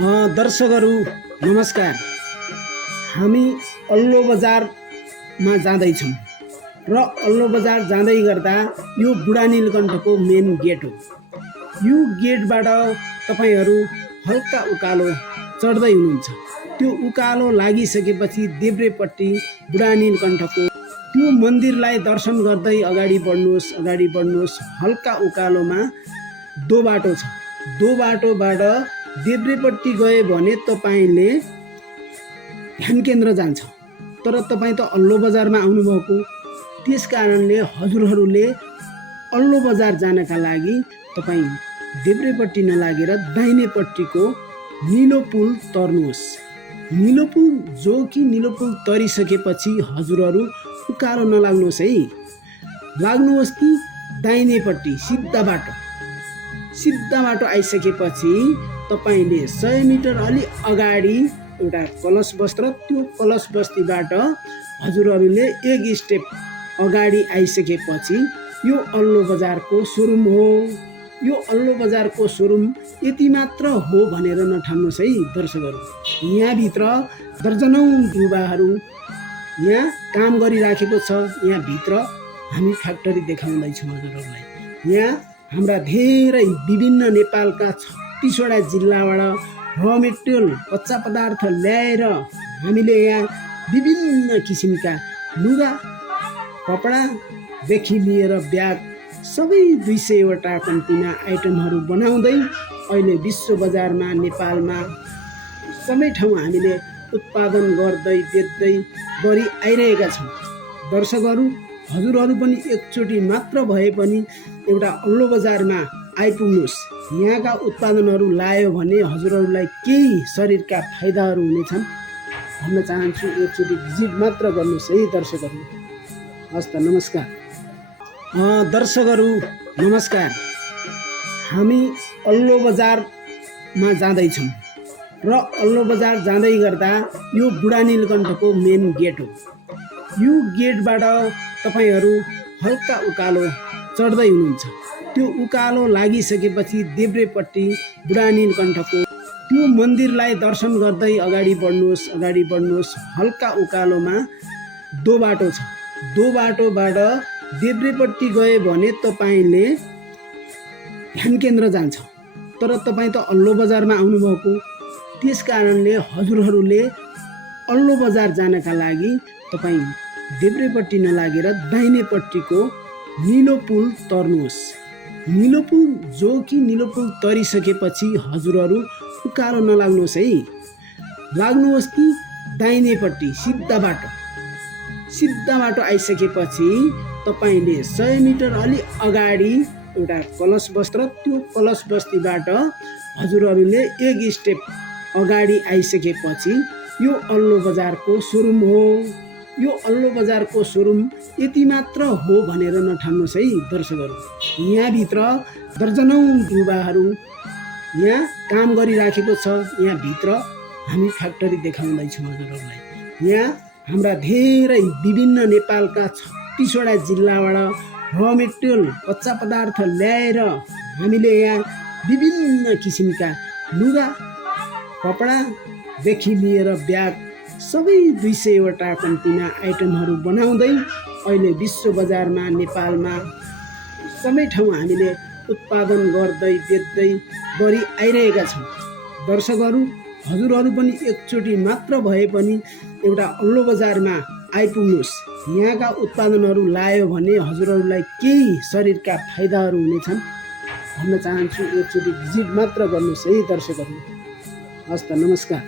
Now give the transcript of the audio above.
दर्शकहरू नमस्कार। हामी अल्लो बजारमा जाँदैछौँ र अल्लो बजार जाँदै गर्दा यो बुढा नीलकण्ठको मेन गेट हो। यो गेटबाट तपाईहरू हल्का उकालो चढ्दै हुनुहुन्छ। त्यो उकालो लागिसकेपछि देब्रेपट्टि बुढा नीलकण्ठको त्यो मन्दिरलाई दर्शन गर्दै अगाडि बढ्नुहोस्। हल्का उकालोमा दो बाटो छ। दो बाटोबाट देब्रेपट्टि गए भने तपाईले ध्यान केन्द्र जान्छ। तर तपाई त अल्लो बजारमा आउनुभएको, त्यस कारणले हजुरहरूले अल्लो बजार जानका लागि तपाई देब्रेपट्टि नलागेर दाहिनेपट्टिको निलो पुल तर्नुहोस्। निलो पुल जो कि निलो पुल तरिसकेपछि हजुरहरू उकालो नलाग्नुहोस् है, लाग्नुहोस् कि दाहिनेपट्टि सिधा बाटो आइसकेपछि तपाईले 100 मिटर अलि अगाडि एउटा कलश बस्ती र त्यो कलश बस्तीबाट हजुरहरूले एक स्टेप अगाडि आइसकेपछि यो अल्लो बजारको सोरुम हो। यो अल्लो बजारको सोरुम यति मात्र हो भनेर नठान्नुहोस् है दर्शकहरू। यहाँभित्र दर्जनौं युवाहरू यहाँ काम गरिराखेको छ। यहाँभित्र हामी फ्याक्ट्री देखाउँदैछौँ हजुरहरूलाई। यहाँ हाम्रा धेरै विभिन्न नेपालका 36वटा जिल्लाबाट र मेटेरियल कच्चा पदार्थ ल्याएर हामीले यहाँ विभिन्न किसिमका लुगा कपडादेखि लिएर ब्याग सबै 200वटा कम्तीमा आइटमहरू बनाउँदै अहिले विश्व बजारमा नेपालमा सबै ठाउँ हामीले उत्पादन गर्दै बेच्दै गरी आइरहेका छौँ। दर्शकहरू हजुरहरू पनि एकचोटि मात्र भए पनि एउटा अल्लो बजारमा आइपुग्नुहोस्। यहाँका उत्पादनहरू लायो भने हजुरहरूलाई केही शरीरका फाइदाहरू हुनेछन् भन्न चाहन्छु। एकचोटि भिजिट मात्र गर्नुहोस् है दर्शकहरू। हस् त, नमस्कार। दर्शकहरू नमस्कार। हामी अल्लो बजारमा जाँदैछौँ र अल्लो बजार जाँदै गर्दा यो बुढा नीलकण्ठको मेन गेट हो। यो गेटबाट तपाईहरू हल्का उकालो चढ्दै हुनुहुन्छ। त्यो उकालो लागिसकेपछि देब्रेपट्टि बुढा नीलकण्ठको त्यो मन्दिरलाई दर्शन गर्दै अगाडि बढ्नुहोस्। हल्का उकालोमा दो बाटो छ। दो बाटोबाट देब्रेपट्टि गए भने तपाईले ध्यान केन्द्र जान्छ। तर तपाई त अल्लो बजारमा आउनुभएको, त्यस कारणले हजुरहरूले अल्लो बजार जानका लागि तपाई देब्रेपट्टि नलागेर दाहिनेपट्टिको निलो पुल तर्नुहोस्। निलो पुल जो कि निलो पुल तरिसकेपछि हजुरहरू उकालो नलाग्नुहोस् है, लाग्नुहोस् कि दाहिनेपट्टि सिधा बाटो आइसकेपछि तपाईले 100 मिटर अलि अगाडि एउटा कलश बस्ती र त्यो कलश बस्तीबाट हजुरहरूले एक स्टेप अगाडि आइसकेपछि यो अल्लो बजारको सोरुम हो। यो अल्लो बजारको सोरुम यति मात्र हो भनेर नठान्नुहोस् है दर्शकहरू। यहाँभित्र दर्जनौं युवाहरू यहाँ काम गरिराखेको छ। यहाँभित्र हामी फ्याक्ट्री देखाउँदैछौँ हजुरहरूलाई। यहाँ हाम्रा धेरै विभिन्न नेपालका 36वटा जिल्लाबाट र मेटेरियल कच्चा पदार्थ ल्याएर हामीले यहाँ विभिन्न किसिमका लुगा कपडादेखि लिएर ब्याग सबै 200वटा कम्तीमा आइटमहरू बनाउँदै अहिले विश्व बजारमा नेपालमा सबै ठाउँ हामीले उत्पादन गर्दै बेच्दै गरी आइरहेका छौँ। दर्शकहरू हजुरहरू पनि एकचोटि मात्र भए पनि एउटा अल्लो बजारमा आइपुग्नुहोस्। यहाँका उत्पादनहरू लायो भने हजुरहरूलाई केही शरीरका फाइदाहरू हुनेछन् भन्न चाहन्छु। एकचोटि भिजिट मात्र गर्नुहोस् है दर्शकहरू। हस् त, नमस्कार।